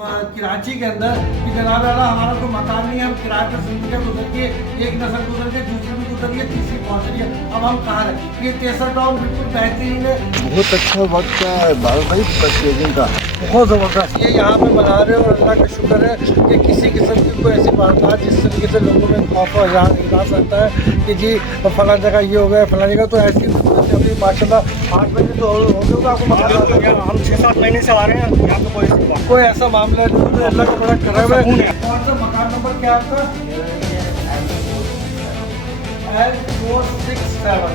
कराची के अंदर कि जनाब वाला हमारा कोई मकान नहीं है, हम किराए पर जिंदगी गुजर के एक नस्ल गुजर के दूसरी भी गुजर के तीसरी पहुंच रही है। अब हम कहाँ हैं? ये तेसरा टाउन बिल्कुल बेहतरीन है, बहुत अच्छा वक्त है भाई परचेजिंग का, बहुत ज़बरदस्त। ये यहाँ पे बना रहे हो और अल्लाह का शुक्र है कि किसी किस्म की कोई ऐसी वारदात जिस तरीके से लोगों में खौफ और एहसास रहता है कि जी फलां जगह ये हो गया फलां जगह, तो ऐसी अभी माशाल्लाह 8 बजे तो हो गए आपको मकान। हम 6-7 महीने से आ रहे हैं यहाँ पे, कोई ऐसा मामला नहीं है, अल्लाह का बड़ा करम है। कौन सा मकान नंबर क्या आपका? L467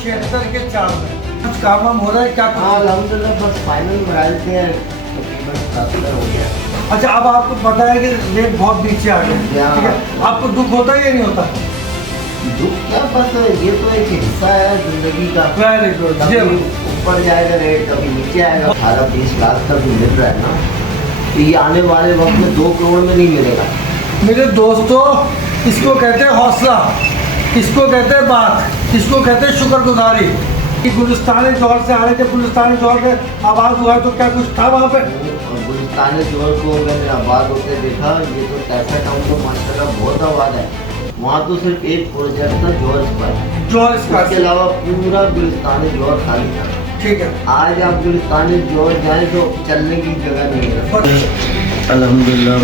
76 के 4 में कुछ काम वाम हो रहा है क्या? हाँ अलहमदिल्ला बस फाइनल मराइल पे तकरीबन 7 हो गया। अच्छा, अब आपको पता है कि रेट बहुत नीचे आ गए, ठीक है, आपको दुख होता है या नहीं होता? दुख क्या, बस ये तो एक हिस्सा है जिंदगी का। Very good. कभी ऊपर जाएगा रेट, कभी नीचे आएगा। 18-20 लाख का भी मिल रहा है ना, तो ये आने वाले वक्त में 2 करोड़ में नहीं मिलेगा। मेरे दोस्तों, इसको कहते हैं हौसला, इसको कहते हैं बात, इसको कहते हैं शुक्रगुजारी। कि गुलिस्तानी जोर से आ रहे थे, गुलिस्तानी जोर पे आवाज़ हुआ तो क्या कुछ था वहाँ पे? गुलिस्तानी जोर को मैंने आबाद होते देखा। ये तो कैसा टाउन तो माशाल्लाह बहुत आबाद है। वहाँ तो सिर्फ एक प्रोजेक्ट था जोर पर, जोर इसका इसके अलावा पूरा गुलिस्तानी जोर खाली था। ठीक है, आज आप गुलिस्तानी जोर जाएं तो चलने की जगह नहीं है। अल्हम्दुलिल्लाह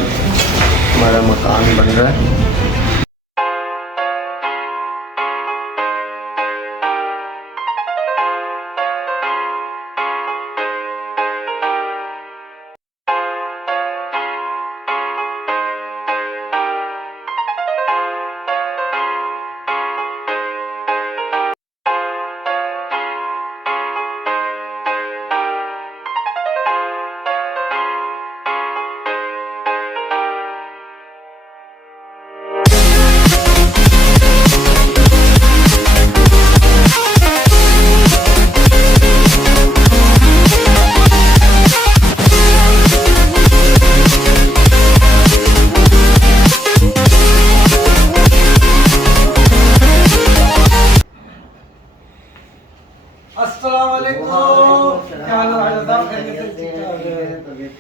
हमारा मकान बन रहा है।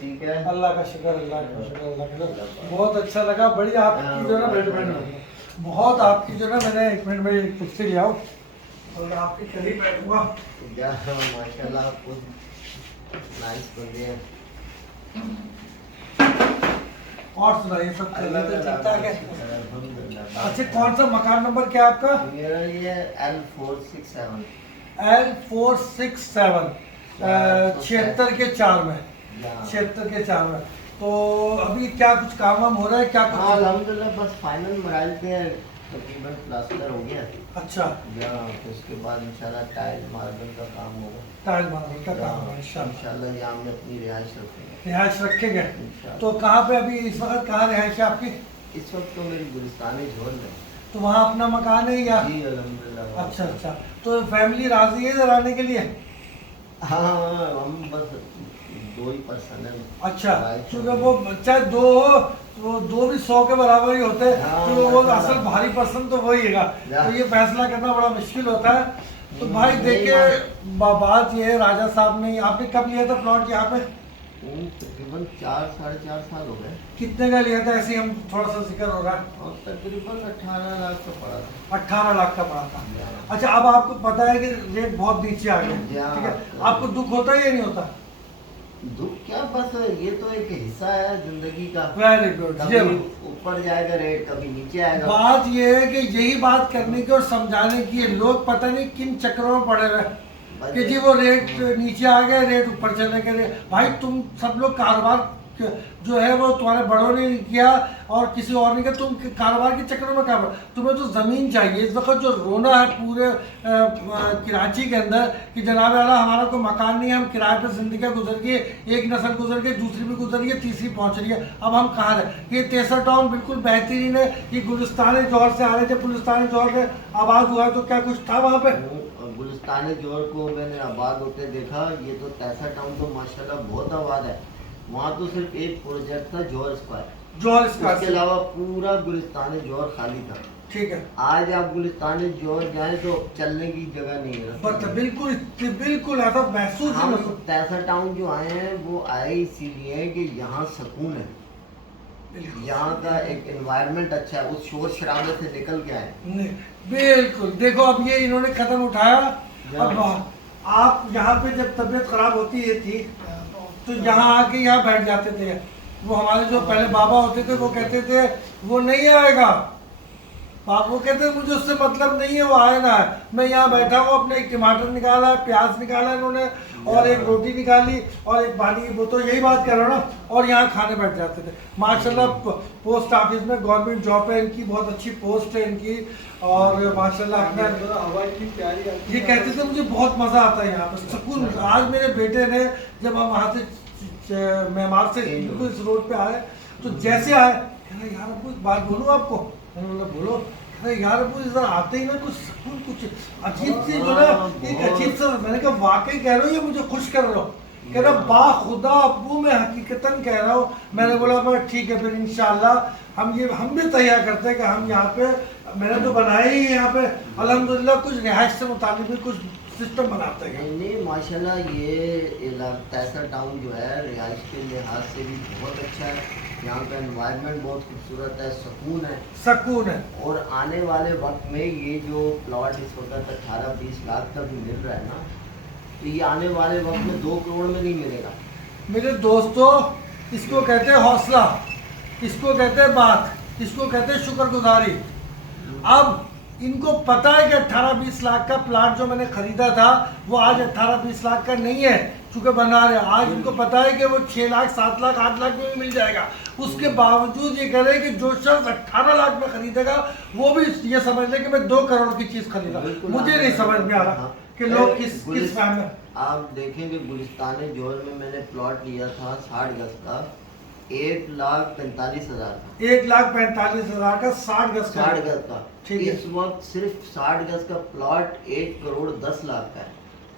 ठीक है, अल्लाह का शुक्र, अल्लाह का शुक्र, अल्लाह का शुक्र। बहुत अच्छा लगा, बड़ी आपकी जो है ना बैठमेंट बहुत आपकी जो है ना, मैंने 1 मिनट में एक कुर्सी ले आओ और आपके करीब बैठूंगा। माशाल्लाह खुद नाइस बंदे हैं। और सुनाइए, सब ठीक ठाक है? अच्छा, कौन सा मकान नंबर क्या आपका? मेरा ये L467 L467 76 के 4 में, 76 के 4 में। तो अभी क्या कुछ काम वाम हो रहा है क्या? हाँ अल्हम्दुलिल्लाह बस फाइनल मराइल पे तकरीबन प्लास्टर हो गया। अच्छा, तो उसके बाद इंशाल्लाह टाइल मार्बल का काम होगा। टाइल मार्बल का काम है इंशाल्लाह यहाँ में अपनी रिहाइश रखेंगे। रिहाइश रखेंगे? तो कहाँ पे अभी इस वक्त कहाँ रिहाइश है आपकी? इस वक्त तो मेरी गुलिस्तानी झोल में। तो वहाँ अपना मकान है या? जी अल्हम्दुलिल्लाह। अच्छा अच्छा, तो फैमिली राजी है इधर आने के लिए? हाँ हम बस 2 ही पर्सन है। अच्छा, क्योंकि वो चाहे 2 हो तो 2 भी 100 के बराबर ही होते हैं। हाँ, तो वो असल भारी पर्सन तो वही है। तो ये फैसला करना बड़ा मुश्किल होता है। तो भाई देखिए, बात ये है, राजा साहब ने, आपने कब लिया था प्लॉट यहाँ पे? तकरीबन 4-4.5 साल हो गए। कितने का लिया था, ऐसे ही हम थोड़ा सा जिक्र हो रहा है? और तकरीबन 18 लाख का पड़ा था। 18 लाख का पड़ा था। अच्छा, अब आपको पता है कि रेट बहुत नीचे आ गए, ठीक है, आपको दुख होता है या नहीं होता? दुख क्या, बस ये तो एक हिस्सा है जिंदगी का। Very good. कभी ऊपर जाएगा रेट, कभी नीचे आएगा। बात ये है कि यही बात करने की और समझाने की है। लोग पता नहीं किन चक्रों में पड़े हुए कि जी वो रेट नीचे आ गया, रेट ऊपर चले गए। भाई तुम सब लोग कारोबार जो है वो तुम्हारे बड़ों ने किया और किसी और ने किया, तुम कारोबार के चक्कर में काम, तुम्हें तो ज़मीन चाहिए। इस वक्त जो रोना है पूरे कराची के अंदर कि जनाब वाला हमारा कोई मकान नहीं है, हम किराए पर ज़िंदगी गुजर के एक नस्ल गुजर के दूसरी भी गुजर रही है, तीसरी पहुंच रही है। अब हम कहाँ हैं? ये तेसरा टाउन बिल्कुल बेहतरीन है। ये गुलिस्तानी जोर से आ रहे थे, गुलिस्तानी जोर पे आवाज़ हुआ तो क्या कुछ था वहाँ पे? गुलिस्तानी जोर को मैंने आबाद होते देखा। ये तो तेसरा टाउन तो माशाल्लाह बहुत आबाद है। वहाँ तो सिर्फ एक प्रोजेक्ट था जौहर स्क्वायर, जौहर उसके स्क्वायर, अलावा पूरा गुलिस्तान जौहर खाली था। ठीक है। आज आप गुलिस्तान जौहर जाए तो चलने की जगह नहीं है रास्ते बट में। बिल्कुल बिल्कुल ऐसा महसूस ही हम नहीं होता। तैसा टाउन जो आए हैं वो आए इसीलिए कि यहाँ सुकून है, बिल्कुल। यहाँ का एक एनवायरनमेंट अच्छा है, उस शोर शराबे से निकल के आए। नहीं, बिल्कुल। देखो अब ये इन्होंने कदम उठाया। अब आप यहाँ पे जब तबीयत खराब होती है थी तो यहाँ आके यहाँ बैठ जाते थे। वो हमारे जो पहले बाबा होते थे वो कहते थे वो नहीं आएगा, वो कहते हैं मुझे उससे मतलब नहीं है, वो आए ना है। मैं यहाँ बैठा हूँ, अपने एक टमाटर निकाला, प्याज निकाला इन्होंने, और एक रोटी निकाली और एक पानी की बोतल, यही बात कर रहा हूँ ना, और यहाँ खाने बैठ जाते थे। माशाल्लाह पोस्ट ऑफिस में गवर्नमेंट जॉब है इनकी, बहुत अच्छी पोस्ट है इनकी, और माशाल्लाह अपना ये कहते थे मुझे बहुत मज़ा आता है यहाँ पर, सुकून। आज मेरे बेटे ने जब हम वहाँ से मेमार से इस रोड पे आए तो जैसे आए कह रहे यार आपको एक बात बोलूँ आपको, मैंने बोला बोलो। अरे यार वो इधर आते ही ना कुछ सुकून, कुछ अजीब सी जो ना एक अजीब सा। मैंने कहा वाकई कह रहे हो या मुझे खुश कर रहे हो? कह रहा बा खुदा अब्बू मैं हकीकतन कह रहा हूँ। मैंने बोला मैं ठीक है फिर इंशाल्लाह हम भी तैयार करते हैं कि हम यहाँ पे, मैंने तो बनाया ही यहाँ पे अल्हम्दुलिल्लाह कुछ रिहाइश से मुताबिक भी कुछ सिस्टम बनाते हैं। नहीं माशाल्लाह ये तैसा टाउन जो है रिहाइश के लिहाज से भी बहुत अच्छा है, यहाँ का एनवायरनमेंट बहुत खूबसूरत है, सुकून है, सुकून है। और आने वाले वक्त में ये जो प्लॉट इस वक्त 18-20 लाख का भी मिल रहा है ना, तो ये आने वाले वक्त में 2 करोड़ में नहीं मिलेगा। मेरे दोस्तों इसको कहते हैं हौसला, इसको कहते हैं बात, इसको कहते हैं शुक्रगुजारी। अब इनको पता है कि 18-20 लाख का प्लाट जो मैंने खरीदा था वो आज 18-20 लाख का नहीं है, चूँकि बना रहे। आज इनको पता है कि वो 6 लाख 7 लाख 8 लाख में भी मिल जाएगा। उसके बावजूद ये कह रहे हैं कि जो शख्स 18 लाख में खरीदेगा वो भी ये समझ ले कि मैं 2 करोड़ की चीज़ खरीदा। मुझे नहीं समझ में आ रहा कि लोग किस फैम में। आप देखेंगे गुलिस्तान जौहर में मैंने प्लॉट लिया था 60 गज का, 1,45,000 का। 1,45,000 का 60 गज का। 60 गज का। ठीक है। इस वक्त सिर्फ 60 गज का प्लॉट 1 करोड़ 10 लाख का है।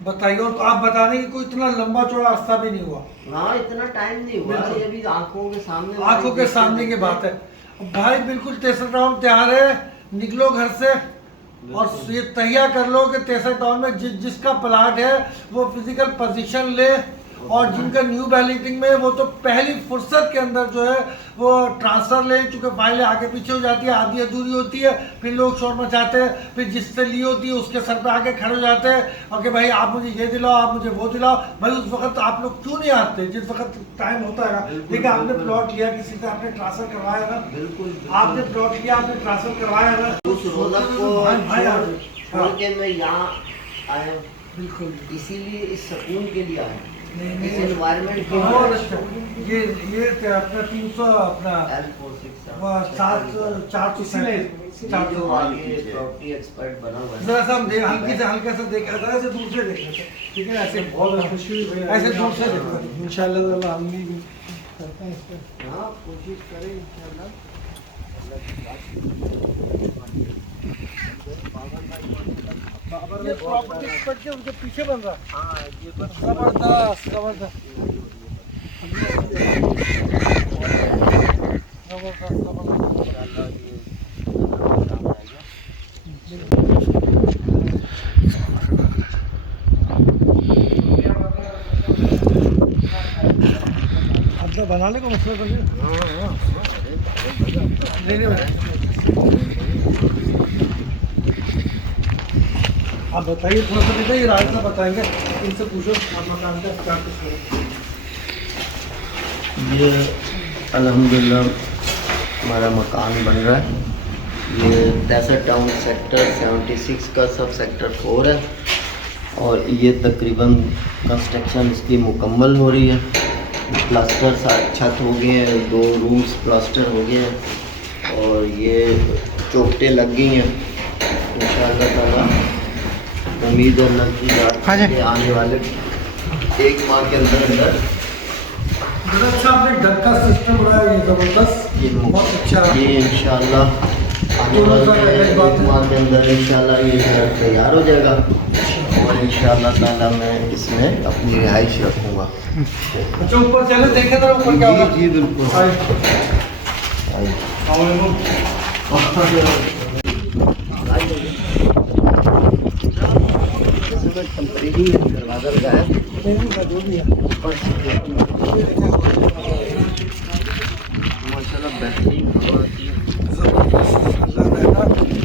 बताइए, और तो आप बताने की कोई इतना लंबा चौड़ा रास्ता भी नहीं हुआ। हाँ इतना टाइम नहीं हुआ, ये भी आंखों के सामने की बात है भाई। बिल्कुल 63 टाउन तैयार है, निकलो घर से और ये तैयार कर लो कि 63 टाउन में जिसका प्लाट है वो फिजिकल पोजीशन ले, और जिनका न्यू बैलेटिंग में वो तो पहली फुर्सत के अंदर जो है वो ट्रांसफ़र लें, चूँकि फाइलें आगे पीछे हो जाती है, आधी अधूरी होती है, फिर लोग शोर मचाते हैं, फिर जिससे ली होती है उसके सर पे आके खड़े हो जाते हैं और कि भाई आप मुझे ये दिलाओ, आप मुझे वो दिलाओ। भाई उस वक्त आप लोग क्यों नहीं आते जिस वक्त टाइम होता है? देखिए आपने प्लॉट लिया, किसी से आपने ट्रांसफ़र करवाया ना, बिल्कुल आपने प्लॉट लिया, आपने ट्रांसफ़र करवाया ना, उस रौनक को छोड़ के मैं यहाँ आया, बिल्कुल इसीलिए इस सुकून के लिए आया, नहीं, इस एनवायरनमेंट के बहुत लिए। अच्छा। ये अपना 300 अपना L46 400 जो आगे प्रॉपर्टी एक्सपर्ट बना हुआ है। जरा सा हम हल्के से देख रहे थे, ऐसे दूर से देख रहे थे, ठीक है? ऐसे बहुत खुशी हुई भैया, ऐसे दूर से देख रहे थे। इंशाल्लाह हम भी करते हैं इस पर। हाँ कोशिश करें इंशाल्लाह। ये प्रॉपर्टी एक्सपर्ट के उनके पीछे बन रहा। हाँ ये जबरदस्त जबरदस्त अपना बनाने का मसला तो आप बताइए, थोड़ा सा बताइए, राज से बताएंगे, इनसे पूछो आप मकान का स्टार्ट करो। ये अल्हम्दुलिल्लाह हमारा मकान बन रहा है। ये डेजर्ट टाउन सेक्टर 76 का सब सेक्टर 4 है, और ये तकरीबन कंस्ट्रक्शन इसकी मुकम्मल हो रही है। प्लास्टर छत हो गए हैं, 2 रूम्स प्लास्टर हो गए हैं, और ये चौखटें लग गई हैं। इंशाअल्लाह ताला उम्मीद है अल्लाह की बात है आने वाले 1 माह के अंदर अच्छा आपने ढक का सिस्टम बनाया, ये जबरदस्त, ये बहुत अच्छा। ये इंशाअल्लाह आने वाले 1 माह के अंदर इंशाअल्लाह ये घर तैयार हो जाएगा, और इंशाअल्लाह ताला मैं इसमें अपनी रिहाइश रखूँगा। अच्छा ऊपर चले देखे तो ऊपर क्या होगा। जी बिल्कुल। दरवाजा लगाया माशाल्लाह बेहतरीन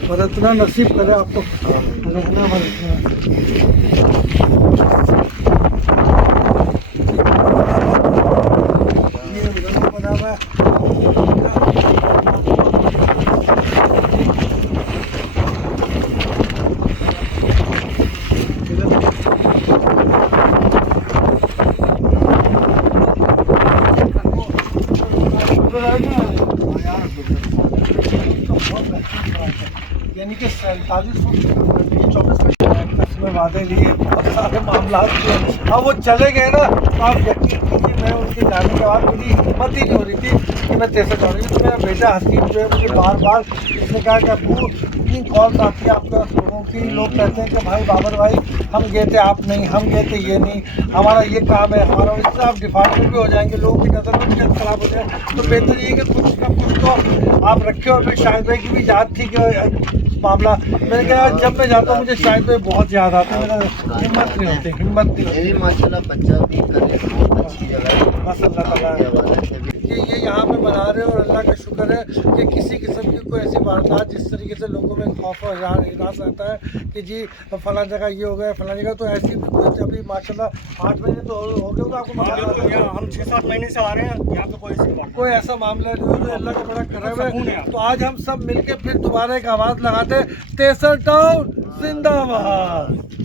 बरतना नसीब करे आपको रहना बरतना। ये बना हुआ यानी कि 47 फुट 24 में वादे लिए बहुत सारे मामला थे। अब वो चले गए ना, आप यकीन कीजिए मैं उनके जाने के बाद मेरी हिम्मत ही नहीं हो रही थी कि मैं तैसे जाऊँगी। तो मेरा बेटा हसीब जो है मुझे बार बार इसने कहा कि अबू इतनी कॉल्स आती है आपके लोगों की, लोग कहते हैं कि भाई बाबर भाई हम गए थे आप नहीं, हम गए थे ये नहीं, हमारा ये काम है, हमारा इससे आप डिफॉल्टर भी हो जाएंगे, लोगों की नज़र में भी खराब हो जाए। तो बेहतर ये कि कुछ ना कुछ तो आप रखे। और फिर शाहिद भाई की भी याद थी कि मामला, मैंने कहा जब मैं जाता हूँ मुझे शाहिद भाई बहुत याद आते हैं। मेरा हिम्मत नहीं होती। मेरी माशाल्लाह बच्चा भी करे बहुत अच्छी जगह है। बस अल्लाह ताला कि ये यहाँ पे बना रहे हो और अल्लाह का शुक्र है कि किसी किस्म की कोई ऐसी वारदात जिस तरीके से लोगों में खौफ और हिरास रहता है कि जी फलां जगह ये हो गया फलां जगह, तो ऐसी भी कोई अभी माशाल्लाह 8 महीने तो हो गए होगा आपको। हम 6-7 महीने से आ रहे हैं, यहाँ पे कोई ऐसा मामला नहीं हुआ। तो अल्लाह का बड़ा करम है। तो आज हम सब मिलके फिर दोबारा एक आवाज़ लगाते, 63 टाउन जिंदाबाद।